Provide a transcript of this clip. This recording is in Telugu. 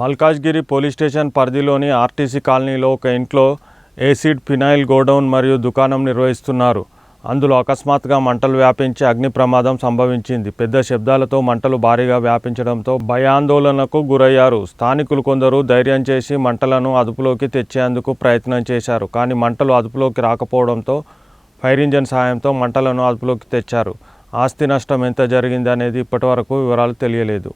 మల్కాజ్గిరి పోలీస్ స్టేషన్ పరిధిలోని ఆర్టీసీ కాలనీలో ఒక ఇంట్లో యాసిడ్ ఫినైల్ గోడౌన్ మరియు దుకాణం నిర్వహిస్తున్నారు. అందులో అకస్మాత్తుగా మంటలు వ్యాపించి అగ్ని ప్రమాదం సంభవించింది. పెద్ద శబ్దాలతో మంటలు భారీగా వ్యాపించడంతో భయాందోళనకు గురయ్యారు. స్థానికులు కొందరు ధైర్యం చేసి మంటలను అదుపులోకి తెచ్చేందుకు ప్రయత్నం చేశారు. కానీ మంటలు అదుపులోకి రాకపోవడంతో ఫైర్ ఇంజిన్ సాయంతో మంటలను అదుపులోకి తెచ్చారు. ఆస్తి నష్టం ఎంత జరిగింది అనేది ఇప్పటివరకు వివరాలు తెలియలేదు.